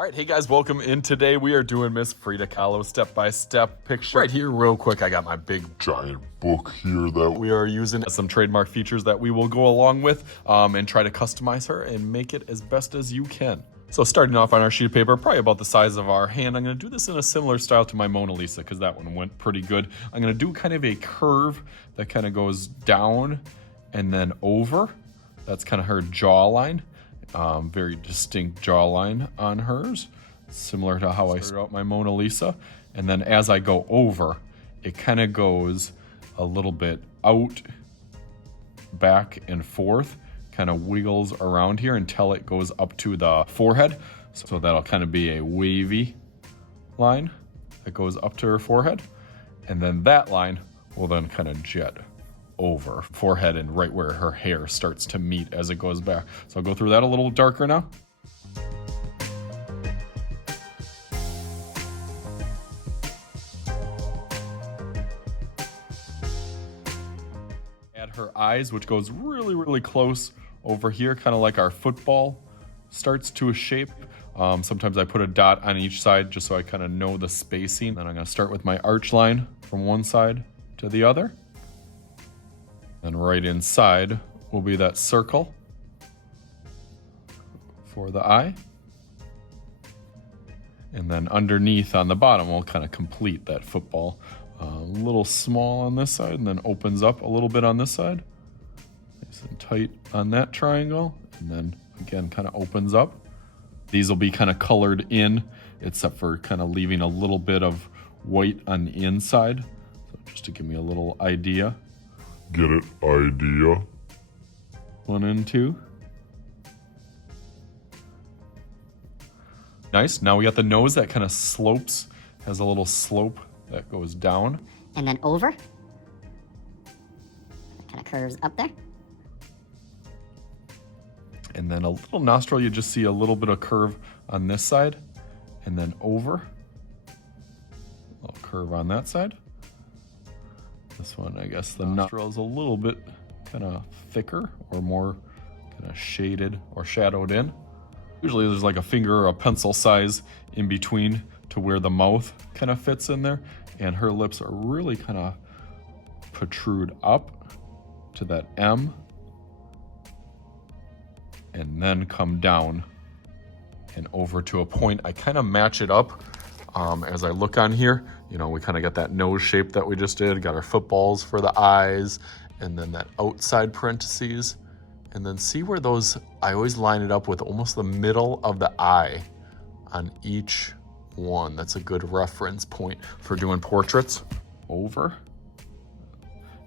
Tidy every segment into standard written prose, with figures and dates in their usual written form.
All right, hey guys, welcome in. Today we are doing Miss Frida Kahlo's step-by-step picture. Right here, real quick, I got my big giant book here that we are using. Some trademark features that we will go along with and try to customize her and make it as best as you can. So starting off on our sheet of paper, probably about the size of our hand, I'm gonna do this in a similar style to my Mona Lisa because that one went pretty good. I'm gonna do kind of a curve that kind of goes down and then over. That's kind of her jawline. Very distinct jawline on hers, similar to how I started out my Mona Lisa. And then as I go over, it kind of goes a little bit out, back and forth, kind of wiggles around here until it goes up to the forehead. So that'll kind of be a wavy line that goes up to her forehead. And then that line will then kind of jet over forehead and right where her hair starts to meet as it goes back. So I'll go through that a little darker now. Add her eyes, which goes really, really close over here, kind of like our football starts to a shape. Sometimes I put a dot on each side just so I kind of know the spacing. Then I'm going to start with my arch line from one side to the other. And right inside will be that circle for the eye. And then underneath on the bottom, we'll kind of complete that football. A little small on this side and then opens up a little bit on this side. Nice and tight on that triangle. And then again, kind of opens up. These will be kind of colored in, except for kind of leaving a little bit of white on the inside. So just to give me a little idea. Get it? Idea. 1 and 2. Nice. Now we got the nose that kind of slopes, has a little slope that goes down. And then over. It kind of curves up there. And then a little nostril, you just see a little bit of curve on this side. And then over. A little curve on that side. This one, I guess the nostril is a little bit kind of thicker or more kind of shaded or shadowed in. Usually there's like a finger or a pencil size in between to where the mouth kind of fits in there. And her lips are really kind of protrude up to that M and then come down and over to a point. I kind of match it up as I look on here. You know, we kind of got that nose shape that we just did, got our footballs for the eyes, and then that outside parentheses. And then see where those, I always line it up with almost the middle of the eye on each one. That's a good reference point for doing portraits. Over.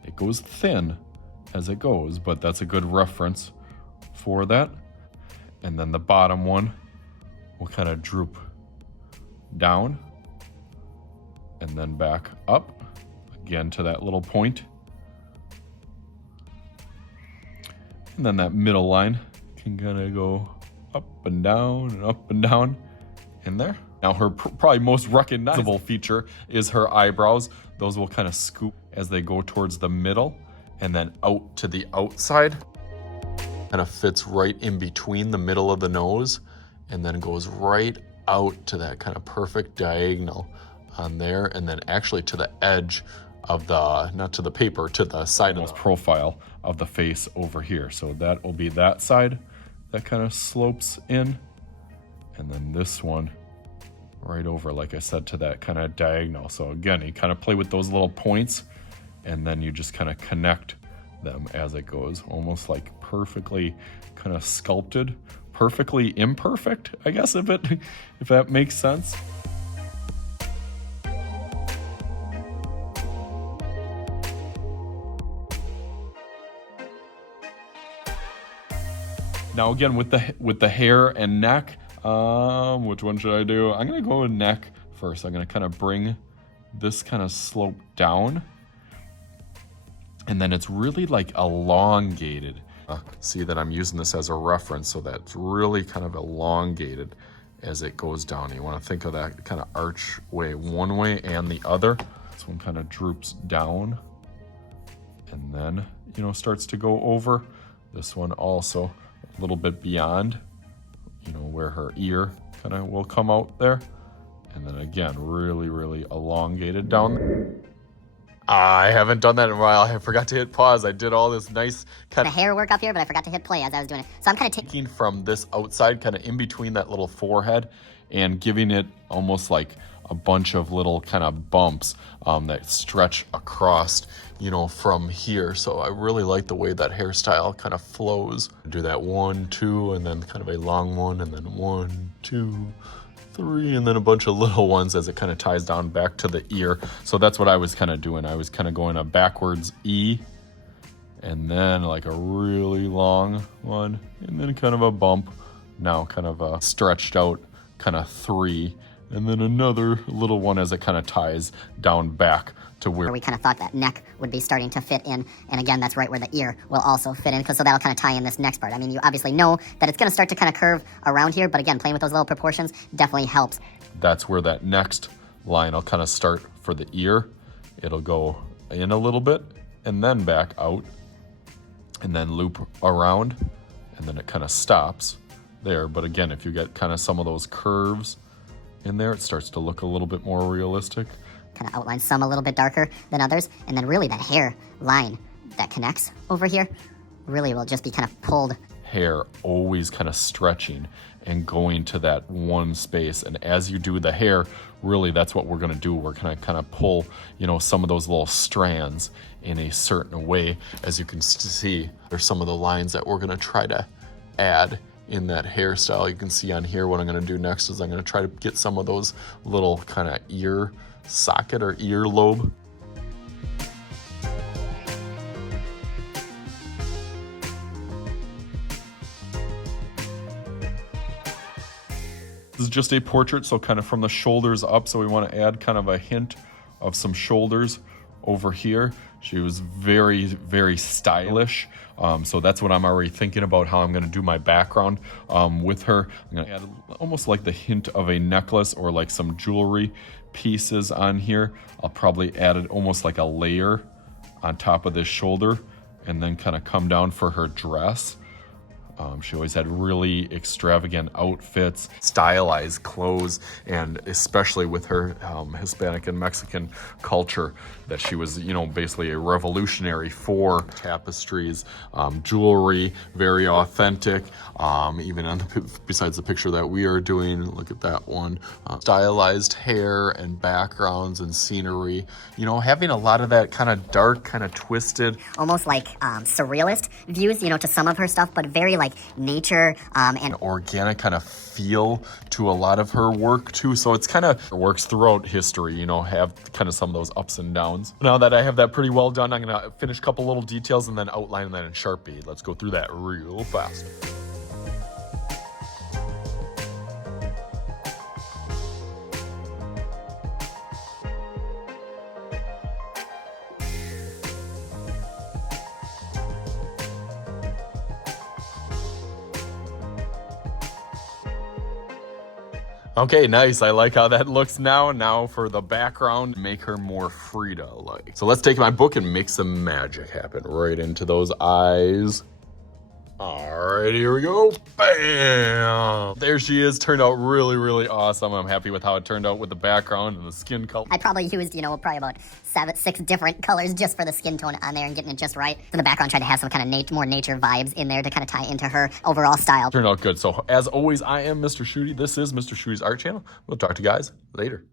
It goes thin as it goes, but that's a good reference for that. And then the bottom one will kind of droop down and then back up again to that little point. And then that middle line can kind of go up and down in there. Now her probably most recognizable feature is her eyebrows. Those will kind of scoop as they go towards the middle and then out to the outside. Kind of fits right in between the middle of the nose and then goes right out to that kind of perfect diagonal on there, and then actually to the edge of the, not to the paper, to the side of the profile of the face over here. So that will be that side that kind of slopes in, and then this one right over, like I said, to that kind of diagonal. So again, you kind of play with those little points and then you just kind of connect them as it goes, almost like perfectly kind of sculpted, perfectly imperfect, I guess, if that makes sense. Now again, with the hair and neck, which one should I do? I'm gonna go with neck first. I'm gonna kind of bring this kind of slope down, and then it's really like elongated. See that I'm using this as a reference, so that's really kind of elongated as it goes down. You want to think of that kind of archway one way and the other. This one kind of droops down and then, you know, starts to go over. This one also a little bit beyond, you know, where her ear kind of will come out there. And then again, really, really elongated down there. I haven't done that in a while. I forgot to hit pause. I did all this nice kind The hair work up here, but I forgot to hit play as I was doing it. So I'm kind of taking from this outside, kind of in between that little forehead, and giving it almost like a bunch of little kind of bumps that stretch across, you know, from here. So I really like the way that hairstyle kind of flows. Do that 1, 2, and then kind of a long one, and then 1, 2, 3, and then a bunch of little ones as it kind of ties down back to the ear. So that's what I was kind of doing. I was kind of going a backwards E, and then like a really long one, and then kind of a bump. Now kind of a stretched out kind of 3, and then another little one as it kind of ties down back to where we kind of thought that neck would be starting to fit in. And again, that's right where the ear will also fit in, because so that'll kind of tie in this next part. I mean, you obviously know that it's going to start to kind of curve around here, but again, playing with those little proportions definitely helps. That's where that next line will kind of start for the ear. It'll go in a little bit and then back out and then loop around, and then it kind of stops there. But again, if you get kind of some of those curves in there, it starts to look a little bit more realistic. Kind of outline some a little bit darker than others, and then really that hair line that connects over here really will just be kind of pulled. Hair always kind of stretching and going to that one space, and as you do the hair, really that's what we're going to do. We're going to kind of pull, you know, some of those little strands in a certain way. As you can see, there's some of the lines that we're going to try to add in that hairstyle. You can see on here what I'm going to do next is I'm going to try to get some of those little kind of ear socket or ear lobe. This is just a portrait, so kind of from the shoulders up, so we want to add kind of a hint of some shoulders over here. She was very, very stylish. So that's what I'm already thinking about, how I'm going to do my background with her. I'm going to add almost like the hint of a necklace or like some jewelry pieces on here. I'll probably add it almost like a layer on top of this shoulder and then kind of come down for her dress. She always had really extravagant outfits, stylized clothes, and especially with her Hispanic and Mexican culture, that she was, you know, basically a revolutionary for tapestries, jewelry, very authentic. Even on besides the picture that we are doing, look at that one, stylized hair and backgrounds and scenery. You know, having a lot of that kind of dark, kind of twisted, almost like surrealist views, you know, to some of her stuff, but very like nature and organic kind of feel to a lot of her work too. So it's kind of works throughout history, you know, have kind of some of those ups and downs. Now that I have that pretty well done, I'm gonna finish a couple little details and then outline that in Sharpie. Let's go through that real fast. Okay, nice. I like how that looks now. Now for the background, make her more Frida-like. So let's take my book and make some magic happen right into those eyes. All right, here we go. Bam! There she is. Turned out really, really awesome. I'm happy with how it turned out with the background and the skin color. I probably used, you know, probably about 6 different colors just for the skin tone on there and getting it just right. For the background, tried to have some kind of more nature vibes in there to kind of tie into her overall style. Turned out good. So as always, I am Mr. Schutte. This is Mr. Schutte's Art Channel. We'll talk to you guys later.